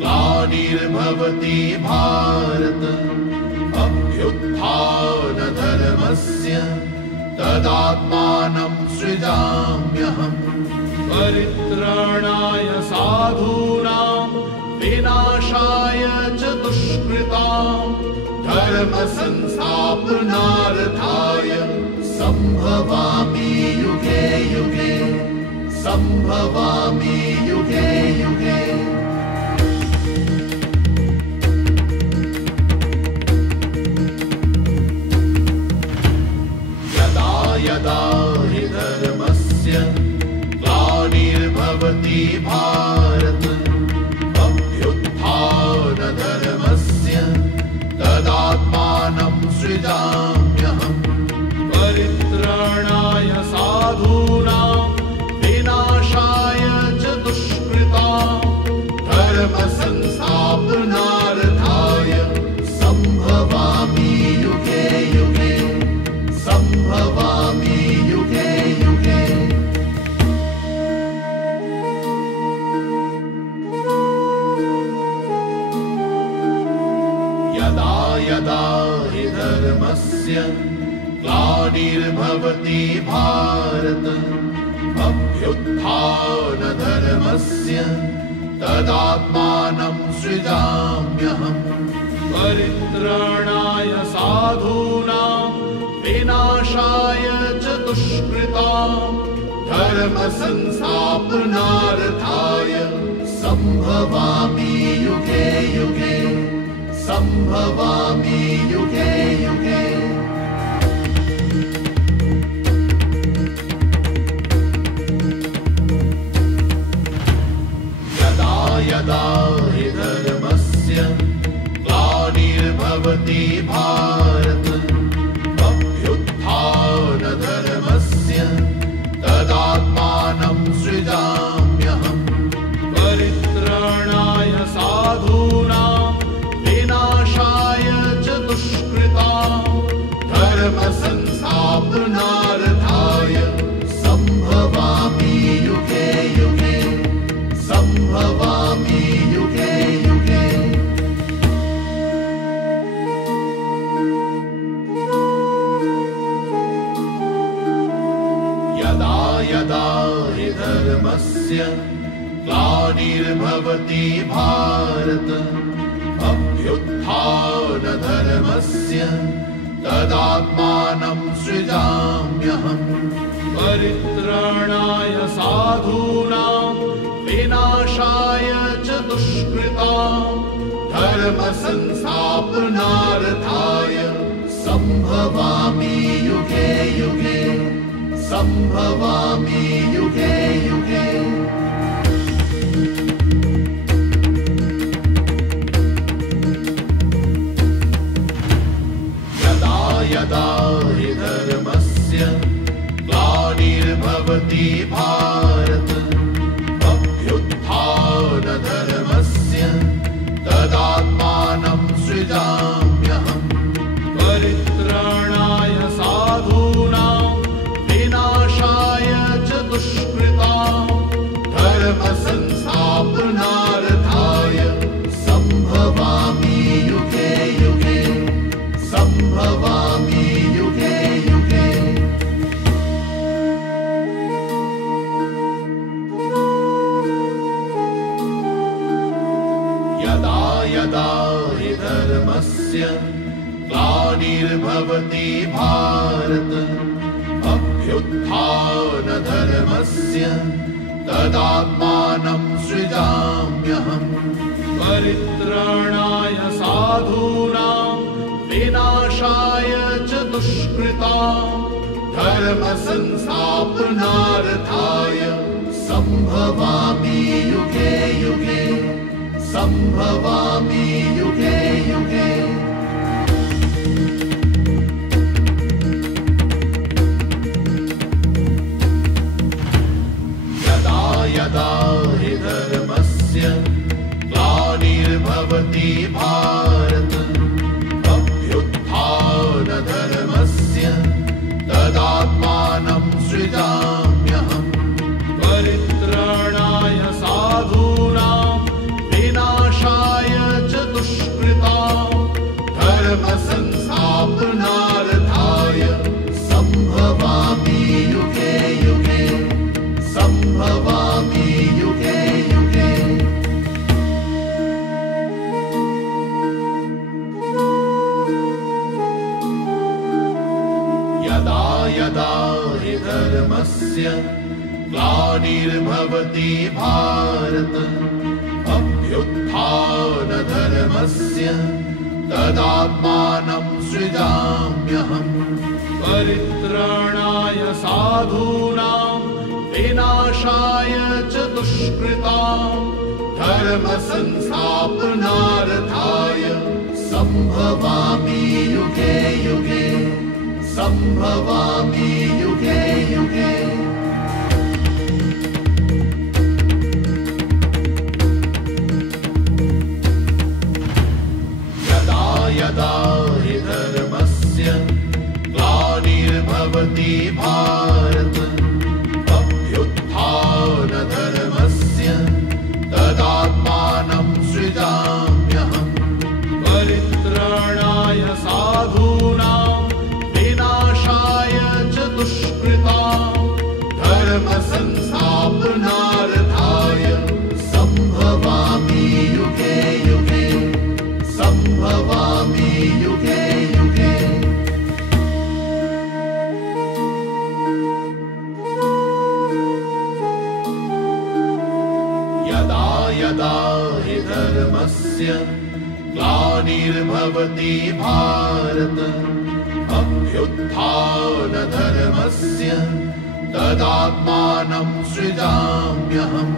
ग्लानिर्भवति भारत अभ्युत्थानधर्मस्य तदात्मानं सृजाम्यहम् परित्राणाय साधूनां विनाशाय च दुष्कृतां धर्मसंस्थापनार्थाय सम्भवामि युगे युगे सम्भवामि युगे युगे यदा यदा हि धर्मस्य ग्लानिर्भवति भारत अभ्युत्थानधर्मस्य तदात्मानं सृजाम्यहम् परित्राणाय साधूनां विनाशाय च दुष्कृतां धर्मसंस्थापनार्थाय सम्भवामि युगे युगे सम्भवामि युगे युगे यदा यदा हि धर्मस्य ग्लानिर्भवति भारत अभ्युत्थानधर्मस्य तदात्मानं सृजाम्यहम् परित्राणाय साधूनां विनाशाय च दुष्कृतां धर्मसंस्थापनार्थाय सम्भवामि युगे युगे सम्भवामि युगे युगे यदा यदा हि धर्मस्य ग्लानिर्भवति भारत अभ्युत्थानधर्मस्य तदात्मानं सृजाम्यहम् परित्राणाय साधूनां विनाशाय च दुष्कृतां धर्मसंस्थापनार्थाय सम्भवामि युगे युगे सम्भवामि युगे युगे यदा यदा हि धर्मस्य ग्लानिर्भवति भारत अभ्युत्थानधर्मस्य तदात्मानं सृजाम्यहम् परित्राणाय साधूनां विनाशाय च दुष्कृतां धर्मसंस्थापनार्थाय सम्भवामि युगे युगे सम्भवामि युगे युगे यदा यदा हि धर्मस्य ग्लानिर्भवति भारत अभ्युत्थानधर्मस्य तदात्मानं सृजाम्यहम् परित्राणाय साधूनां विनाशाय च दुष्कृतां धर्मसंस्थापनार्थाय सम्भवामि युगे युगे सम्भवामि युगे युगे यदा यदा हि धर्मस्य ग्लानिर्भवति भारत अभ्युत्थानधर्मस्य तदात्मानं सृजाम्यहम् परित्राणाय साधूनां विनाशाय च दुष्कृतां धर्मसंस्थापनार्थाय सम्भवामि युगे युगे सम्भवामि युगे युगे यदा यदा हि धर्मस्य ग्लानिर्भवति भारत अभ्युत्थानधर्मस्य तदात्मानं सृजाम्यहम् परित्राणाय साधूनां यदा यदा हि धर्मस्य ग्लानिर्भवति भारत अभ्युत्थानधर्मस्य तदात्मानं सृजाम्यहम् परित्राणाय साधूनां विनाशाय च दुष्कृतां धर्मसंस्थापनार्थाय सम्भवामि युगे युगे सम्भवामि युगे युगे यदा यदा हि धर्मस्य ग्लानिर्भवति भारत अभ्युत्थानधर्मस्य तदात्मानं सृजाम्यहम् परित्राणाय साधूनां विनाशाय च दुष्कृतां धर्मसंस्थापनार्थाय सम्भवामि युगे युगे सम्भवामि युगे युगे यदा यदा हि धर्मस्य ग्लानिर्भवति भारत अभ्युत्थानधर्मस्य तदात्मानं सृजाम्यहम्